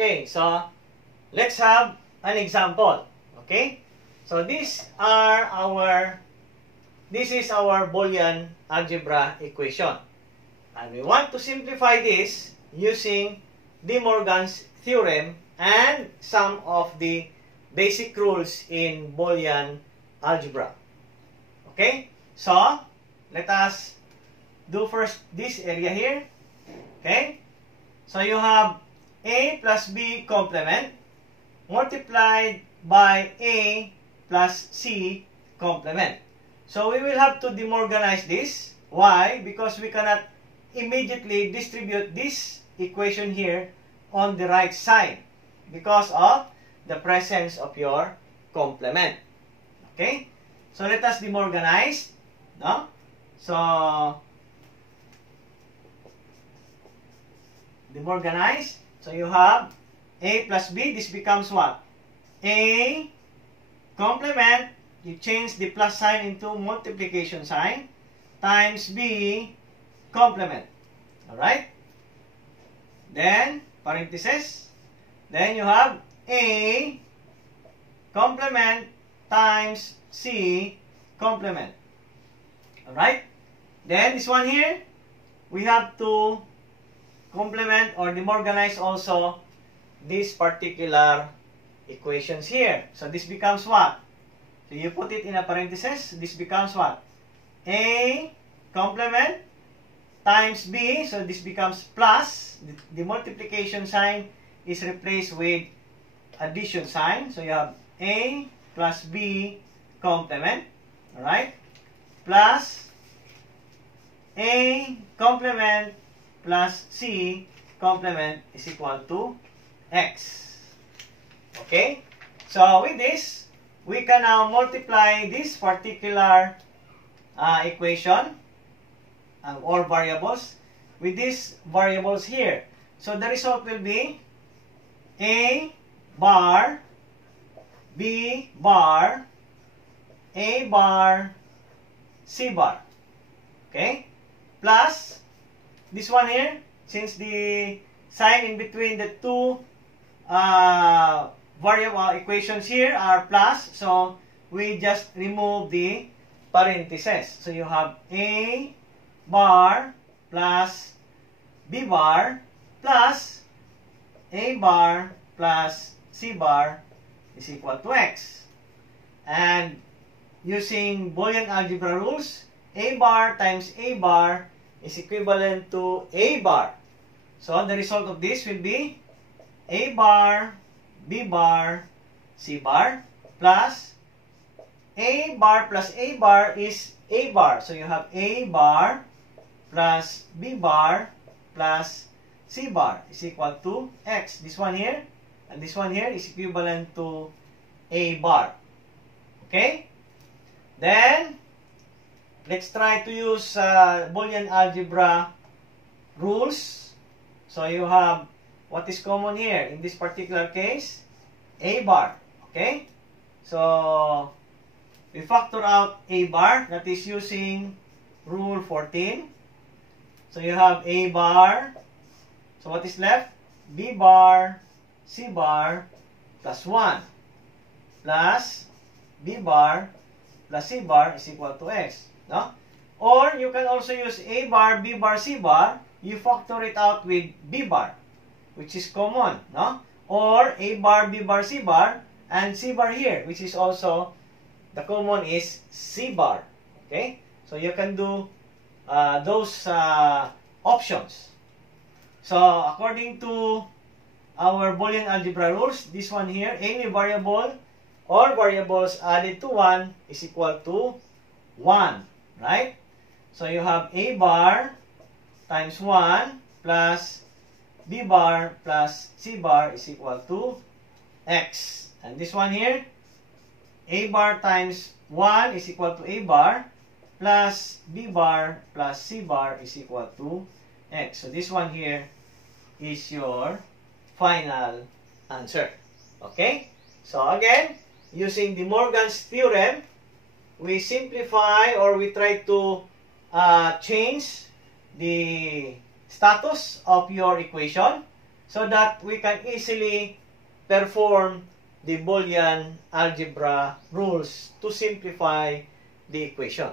Okay, so let's have an example. Okay, so this is our Boolean algebra equation, and we want to simplify this using De Morgan's theorem and some of the basic rules in Boolean algebra. Okay, so let us do first this area here. Okay, so you have A plus B complement multiplied by A plus C complement. So we will have to demorganize this. Why? Because we cannot immediately distribute this equation here on the right side because of the presence of your complement. Okay? So let us demorganize. No? So demorganize. So you have A plus B. This becomes what? A complement. You change the plus sign into multiplication sign times B complement. Alright? Then, parenthesis. Then you have A complement times C complement. Alright? Then, this one here, we have to complement or demorganize also these particular equations here. So, this becomes what? So, you put it in a parenthesis. This becomes what? A complement times B. So, this becomes plus. The multiplication sign is replaced with addition sign. So, you have A plus B complement. Alright? Plus A complement plus C complement is equal to X. Okay? So, with this, we can now multiply this particular equation or variables with these variables here. So, the result will be A bar, B bar, A bar, C bar. Okay? Plus, this one here, since the sign in between the two variable equations here are plus, so we just remove the parentheses. So you have A bar plus B bar plus A bar plus C bar is equal to X. And using Boolean algebra rules, A bar times A bar is equivalent to A bar. So the result of this will be A bar, B bar, C bar plus A bar plus A bar is A bar. So you have A bar plus B bar plus C bar is equal to X. This one here and this one here is equivalent to A bar. Okay? Then, let's try to use Boolean algebra rules. So you have what is common here in this particular case? A bar. Okay? So, we factor out A bar, that is using rule 14. So you have A bar. So what is left? B bar, C bar, plus 1. Plus B bar plus C bar is equal to X. No? Or you can also use A bar, B bar, C bar. You factor it out with B bar, which is common. No? Or A bar, B bar, C bar, and C bar here, which is also, the common is C bar. Okay? So you can do those options. So according to our Boolean algebra rules, this one here, any variable or variables added to 1 is equal to 1. Right? So you have A bar times 1 plus B bar plus C bar is equal to X. And this one here, A bar times 1 is equal to A bar plus B bar plus C bar is equal to X. So this one here is your final answer. Okay? So again, using De Morgan's theorem, we simplify or we try to change the status of your equation. so that we can easily perform the Boolean algebra rules to simplify the equation.